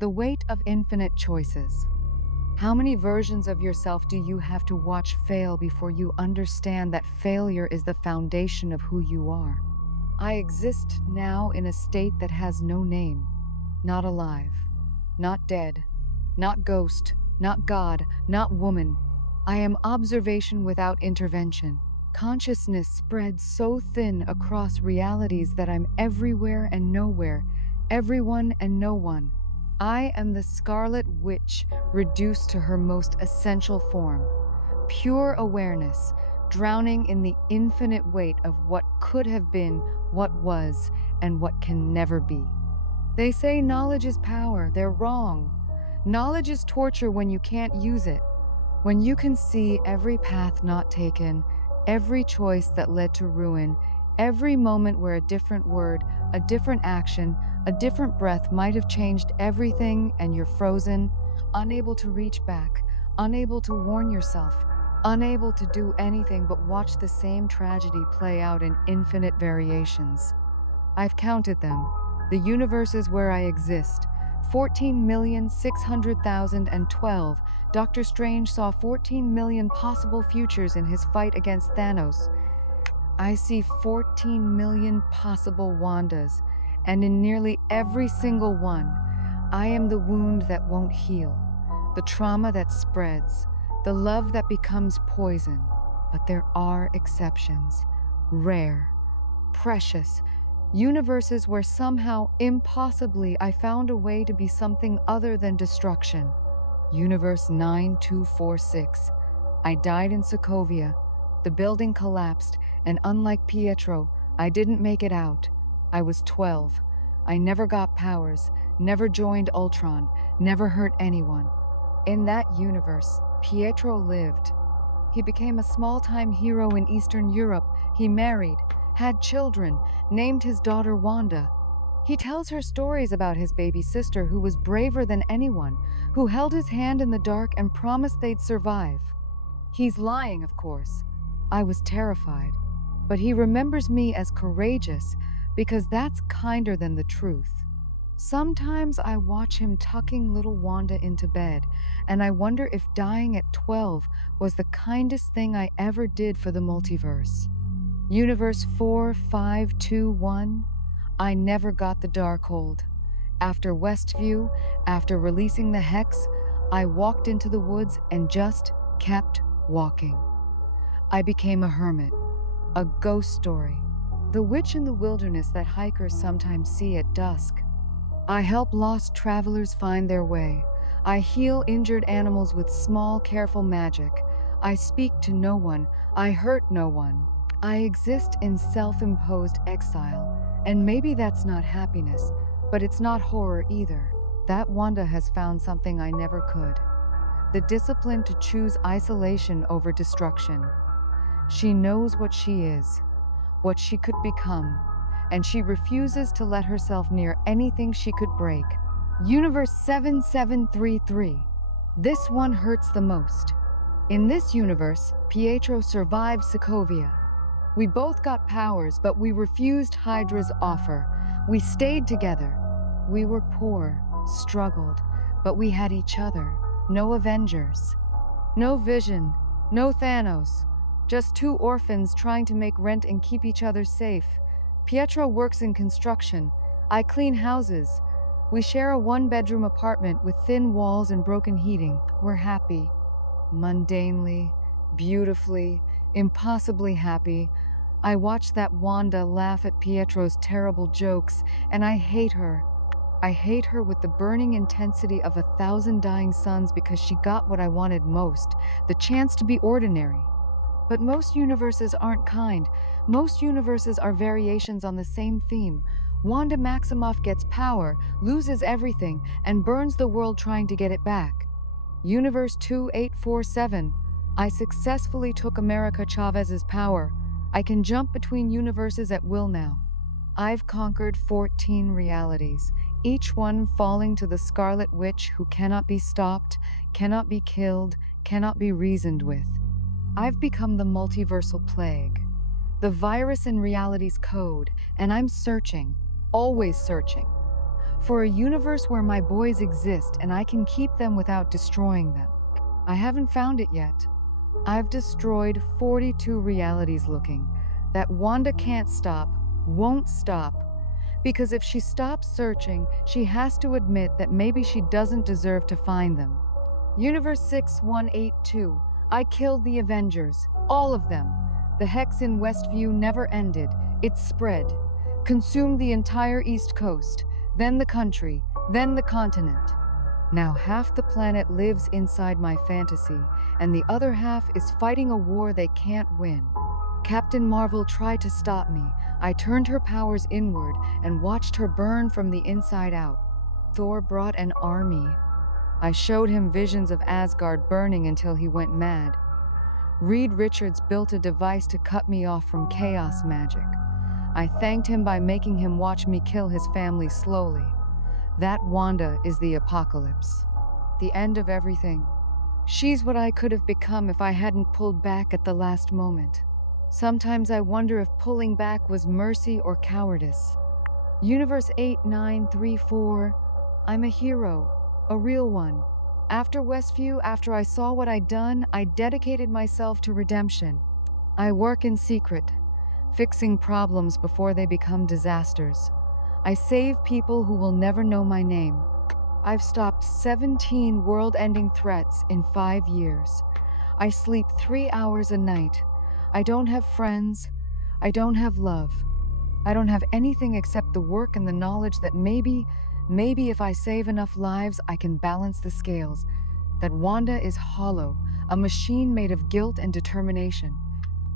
The weight of infinite choices. How many versions of yourself do you have to watch fail before you understand that failure is the foundation of who you are? I exist now in a state that has no name. Not alive, not dead, not ghost, not God, not woman. I am observation without intervention. Consciousness spreads so thin across realities that I'm everywhere and nowhere, everyone and no one. I am the Scarlet Witch reduced to her most essential form. Pure awareness, drowning in the infinite weight of what could have been, what was, and what can never be. They say knowledge is power. They're wrong. Knowledge is torture when you can't use it. When you can see every path not taken, every choice that led to ruin, every moment where a different word, a different action, a different breath might have changed everything, and you're frozen, unable to reach back, unable to warn yourself, unable to do anything but watch the same tragedy play out in infinite variations. I've counted them. The universes where I exist. 14,600,012. Doctor Strange saw 14 million possible futures in his fight against Thanos. I see 14 million possible Wandas, and in nearly every single one, I am the wound that won't heal, the trauma that spreads, the love that becomes poison. But there are exceptions, rare, precious, universes where somehow, impossibly, I found a way to be something other than destruction. Universe 9246. I died in Sokovia. The building collapsed, and unlike Pietro, I didn't make it out. I was 12. I never got powers, never joined Ultron, never hurt anyone. In that universe, Pietro lived. He became a small-time hero in Eastern Europe. He married, had children, named his daughter Wanda. He tells her stories about his baby sister who was braver than anyone, who held his hand in the dark and promised they'd survive. He's lying, of course. I was terrified. But he remembers me as courageous because that's kinder than the truth. Sometimes I watch him tucking little Wanda into bed, and I wonder if dying at 12 was the kindest thing I ever did for the multiverse. Universe 4521, I never got the Darkhold. After Westview, after releasing the Hex, I walked into the woods and just kept walking. I became a hermit, a ghost story, the witch in the wilderness that hikers sometimes see at dusk. I help lost travelers find their way. I heal injured animals with small, careful magic. I speak to no one. I hurt no one. I exist in self-imposed exile, and maybe that's not happiness, but it's not horror either. That Wanda has found something I never could. The discipline to choose isolation over destruction. She knows what she is, what she could become, and she refuses to let herself near anything she could break. Universe 7733. This one hurts the most. In this universe, Pietro survived Sokovia. We both got powers, but we refused Hydra's offer. We stayed together. We were poor, struggled, but we had each other. No Avengers. No Vision. No Thanos. Just two orphans trying to make rent and keep each other safe. Pietro works in construction. I clean houses. We share a one-bedroom apartment with thin walls and broken heating. We're happy. Mundanely, beautifully, impossibly happy. I watch that Wanda laugh at Pietro's terrible jokes, and I hate her. I hate her with the burning intensity of 1,000 dying suns because she got what I wanted most, the chance to be ordinary. But most universes aren't kind. Most universes are variations on the same theme. Wanda Maximoff gets power, loses everything, and burns the world trying to get it back. Universe 2847. I successfully took America Chavez's power. I can jump between universes at will now. I've conquered 14 realities, each one falling to the Scarlet Witch who cannot be stopped, cannot be killed, cannot be reasoned with. I've become the multiversal plague, the virus in reality's code, and I'm searching, always searching. For a universe where my boys exist and I can keep them without destroying them. I haven't found it yet. I've destroyed 42 realities looking that Wanda can't stop, won't stop. Because if she stops searching, she has to admit that maybe she doesn't deserve to find them. Universe 6182. I killed the Avengers. All of them. The hex in Westview never ended. It spread. Consumed the entire East Coast. Then the country. Then the continent. Now half the planet lives inside my fantasy, and the other half is fighting a war they can't win. Captain Marvel tried to stop me. I turned her powers inward and watched her burn from the inside out. Thor brought an army. I showed him visions of Asgard burning until he went mad. Reed Richards built a device to cut me off from chaos magic. I thanked him by making him watch me kill his family slowly. That Wanda is the apocalypse. The end of everything. She's what I could have become if I hadn't pulled back at the last moment. Sometimes I wonder if pulling back was mercy or cowardice. Universe 8934. I'm a hero. A real one. After Westview, after I saw what I'd done, I dedicated myself to redemption. I work in secret, fixing problems before they become disasters. I save people who will never know my name. I've stopped 17 world-ending threats in 5 years. I sleep 3 hours a night. I don't have friends. I don't have love. I don't have anything except the work and the knowledge that maybe if I save enough lives, I can balance the scales. That Wanda is hollow, a machine made of guilt and determination.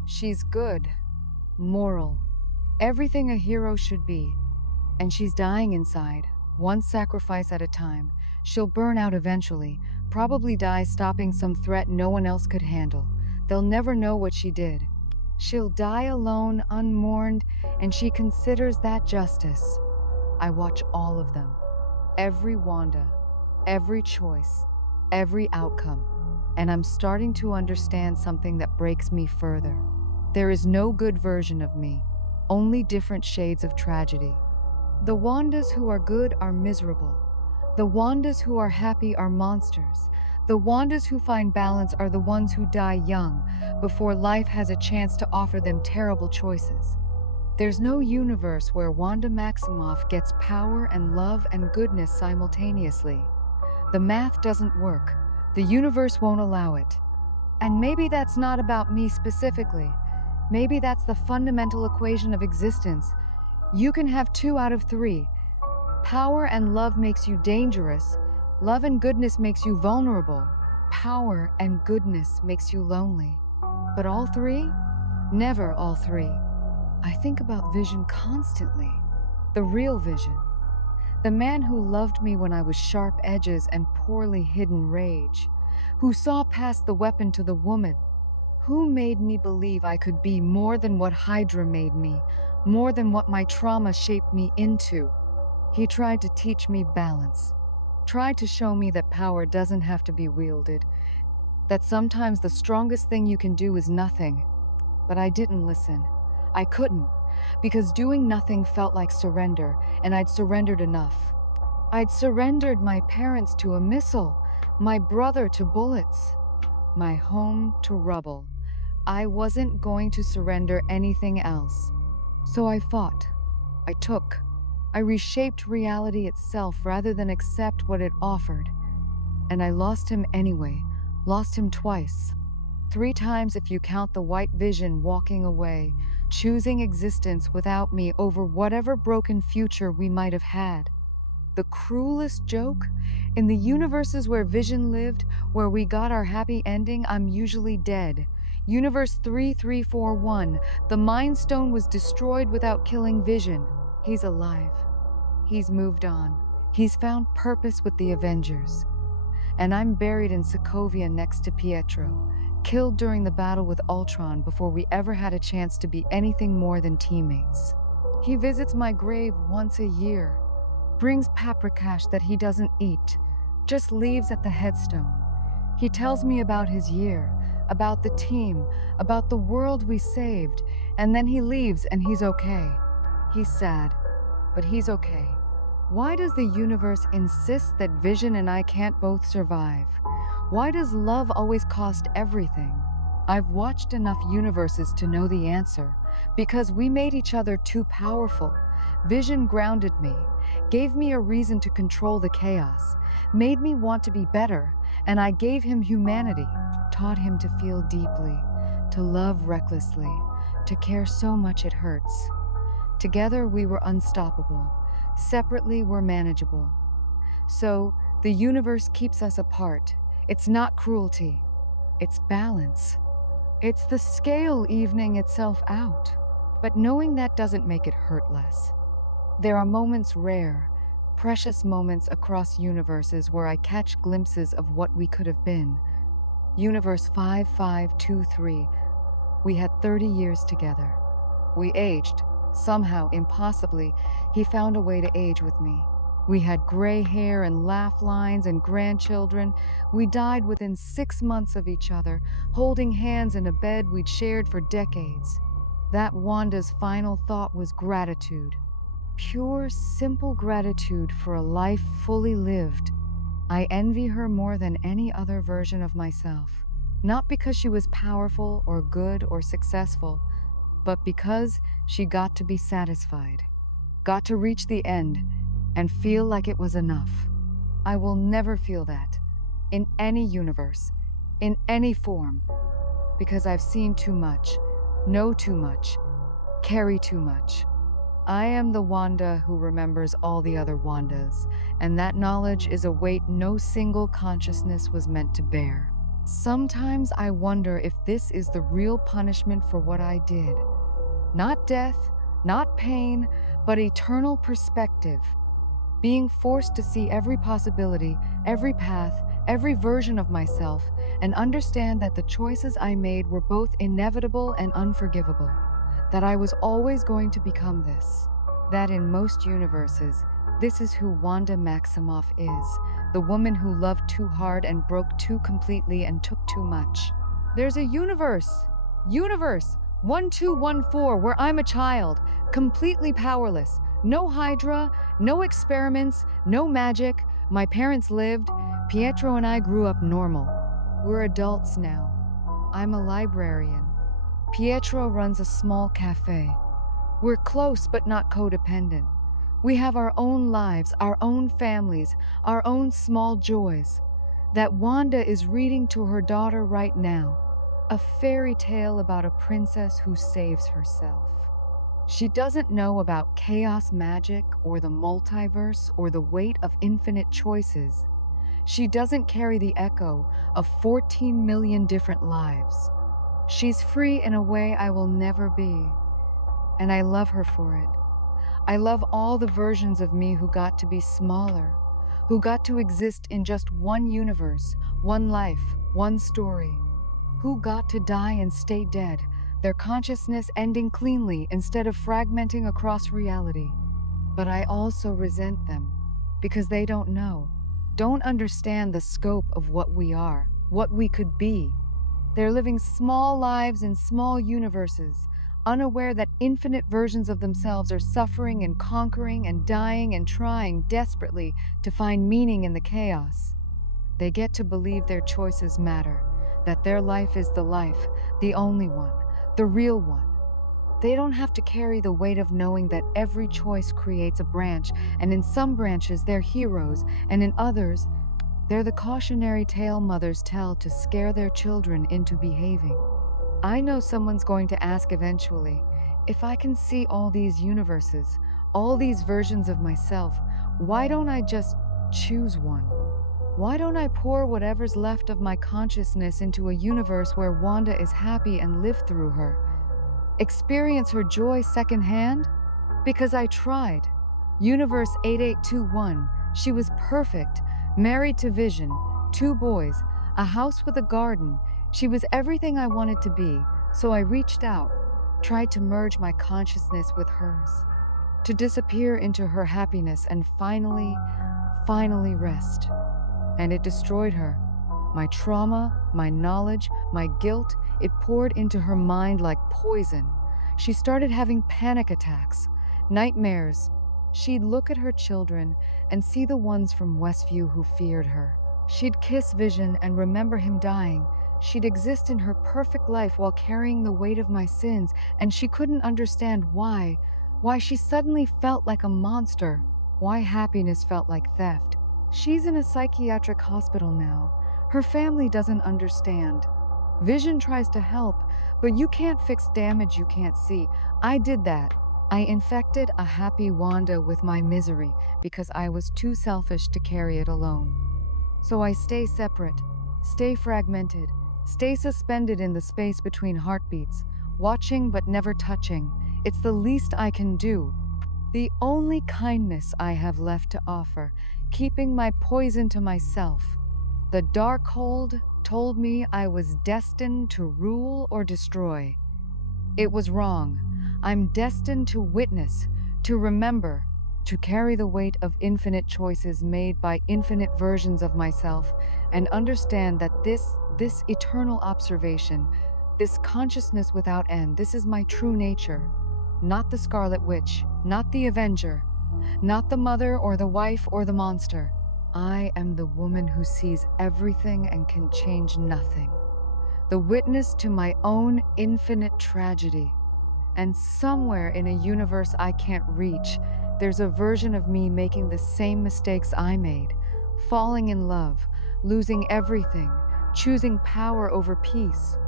She's good, moral, everything a hero should be. And she's dying inside, one sacrifice at a time. She'll burn out eventually, probably die stopping some threat no one else could handle. They'll never know what she did. She'll die alone, unmourned, and she considers that justice. I watch all of them. Every Wanda, every choice, every outcome. And I'm starting to understand something that breaks me further. There is no good version of me, only different shades of tragedy. The Wandas who are good are miserable. The Wandas who are happy are monsters. The Wandas who find balance are the ones who die young, before life has a chance to offer them terrible choices. There's no universe where Wanda Maximoff gets power and love and goodness simultaneously. The math doesn't work. The universe won't allow it. And maybe that's not about me specifically. Maybe that's the fundamental equation of existence. You can have 2 out of 3. Power and love makes you dangerous. Love and goodness makes you vulnerable. Power and goodness makes you lonely. But all 3? Never all 3. I think about Vision constantly. The real Vision. The man who loved me when I was sharp edges and poorly hidden rage. Who saw past the weapon to the woman. Who made me believe I could be more than what Hydra made me, more than what my trauma shaped me into. He tried to teach me balance. Tried to show me that power doesn't have to be wielded. That sometimes the strongest thing you can do is nothing. But I didn't listen. I couldn't, because doing nothing felt like surrender, and I'd surrendered enough. I'd surrendered my parents to a missile, my brother to bullets, my home to rubble. I wasn't going to surrender anything else. So I fought. I took. I reshaped reality itself rather than accept what it offered. And I lost him anyway. Lost him twice. 3 times if you count the white Vision walking away, choosing existence without me over whatever broken future we might have had. The cruelest joke? In the universes where Vision lived, where we got our happy ending, I'm usually dead. Universe 3341, the Mind Stone was destroyed without killing Vision. He's alive. He's moved on. He's found purpose with the Avengers. And I'm buried in Sokovia next to Pietro, killed during the battle with Ultron before we ever had a chance to be anything more than teammates. He visits my grave once a year, brings paprikash that he doesn't eat, just leaves at the headstone. He tells me about his year, about the team, about the world we saved, and then he leaves and he's okay. He's sad, but he's okay. Why does the universe insist that Vision and I can't both survive? Why does love always cost everything? I've watched enough universes to know the answer. Because we made each other too powerful. Vision grounded me, gave me a reason to control the chaos, made me want to be better, and I gave him humanity, taught him to feel deeply, to love recklessly, to care so much it hurts. Together we were unstoppable. Separately we're manageable. So, the universe keeps us apart. It's not cruelty. It's balance. It's the scale evening itself out. But knowing that doesn't make it hurt less. There are moments rare, precious moments across universes where I catch glimpses of what we could have been. Universe 5523. We had 30 years together. We aged. Somehow, impossibly, he found a way to age with me. We had gray hair and laugh lines and grandchildren. We died within 6 months of each other, holding hands in a bed we'd shared for decades. That Wanda's final thought was gratitude. Pure, simple gratitude for a life fully lived. I envy her more than any other version of myself. Not because she was powerful or good or successful, but because she got to be satisfied, got to reach the end and feel like it was enough. I will never feel that, in any universe, in any form, because I've seen too much, know too much, carry too much. I am the Wanda who remembers all the other Wandas, and that knowledge is a weight no single consciousness was meant to bear. Sometimes I wonder if this is the real punishment for what I did. Not death, not pain, but eternal perspective. Being forced to see every possibility, every path, every version of myself, and understand that the choices I made were both inevitable and unforgivable. That I was always going to become this. That in most universes, this is who Wanda Maximoff is. The woman who loved too hard and broke too completely and took too much. There's a universe 1214 where I'm a child, completely powerless. No Hydra, no experiments, no magic. My parents lived. Pietro and I grew up normal. We're adults now. I'm a librarian. Pietro runs a small cafe. We're close but not codependent. We have our own lives, our own families, our own small joys. That Wanda is reading to her daughter right now. A fairy tale about a princess who saves herself. She doesn't know about chaos magic or the multiverse or the weight of infinite choices. She doesn't carry the echo of 14 million different lives. She's free in a way I will never be, and I love her for it. I love all the versions of me who got to be smaller, who got to exist in just one universe, one life, one story, who got to die and stay dead, their consciousness ending cleanly instead of fragmenting across reality. But I also resent them, because they don't know, don't understand the scope of what we are, what we could be. They're living small lives in small universes, unaware that infinite versions of themselves are suffering and conquering and dying and trying desperately to find meaning in the chaos. They get to believe their choices matter, that their life is the life, the only one, the real one. They don't have to carry the weight of knowing that every choice creates a branch, and in some branches they're heroes, and in others, they're the cautionary tale mothers tell to scare their children into behaving. I know someone's going to ask eventually, if I can see all these universes, all these versions of myself, why don't I just choose one? Why don't I pour whatever's left of my consciousness into a universe where Wanda is happy and live through her? Experience her joy secondhand? Because I tried. Universe 8821, she was perfect, married to Vision, 2 boys, a house with a garden. She was everything I wanted to be, so I reached out, tried to merge my consciousness with hers, to disappear into her happiness and finally rest. And it destroyed her. My trauma, my knowledge, my guilt, it poured into her mind like poison. She started having panic attacks, nightmares, She'd look at her children and see the ones from Westview who feared her. She'd kiss Vision and remember him dying. She'd exist in her perfect life while carrying the weight of my sins, and she couldn't understand why she suddenly felt like a monster, why happiness felt like theft. She's in a psychiatric hospital now. Her family doesn't understand. Vision tries to help, but you can't fix damage you can't see. I did that. I infected a happy Wanda with my misery because I was too selfish to carry it alone. So I stay separate, stay fragmented, stay suspended in the space between heartbeats, watching but never touching. It's the least I can do. The only kindness I have left to offer, keeping my poison to myself. The Darkhold told me I was destined to rule or destroy. It was wrong. I'm destined to witness, to remember, to carry the weight of infinite choices made by infinite versions of myself, and understand that this eternal observation, this consciousness without end, this is my true nature. Not the Scarlet Witch, not the Avenger, not the mother or the wife or the monster. I am the woman who sees everything and can change nothing. The witness to my own infinite tragedy. And somewhere in a universe I can't reach, there's a version of me making the same mistakes I made, falling in love, losing everything, choosing power over peace,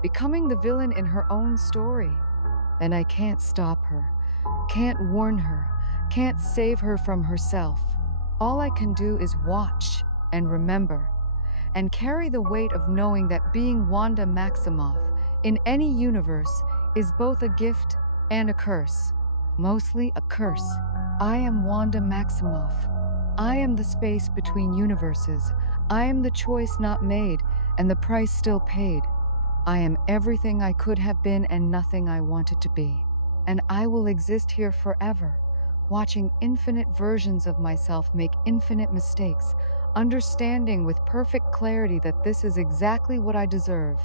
becoming the villain in her own story. And I can't stop her, can't warn her, can't save her from herself. All I can do is watch and remember, and carry the weight of knowing that being Wanda Maximoff in any universe is both a gift and a curse. Mostly a curse. I am Wanda Maximoff. I am the space between universes. I am the choice not made and the price still paid. I am everything I could have been and nothing I wanted to be. And I will exist here forever, watching infinite versions of myself make infinite mistakes, understanding with perfect clarity that this is exactly what I deserve.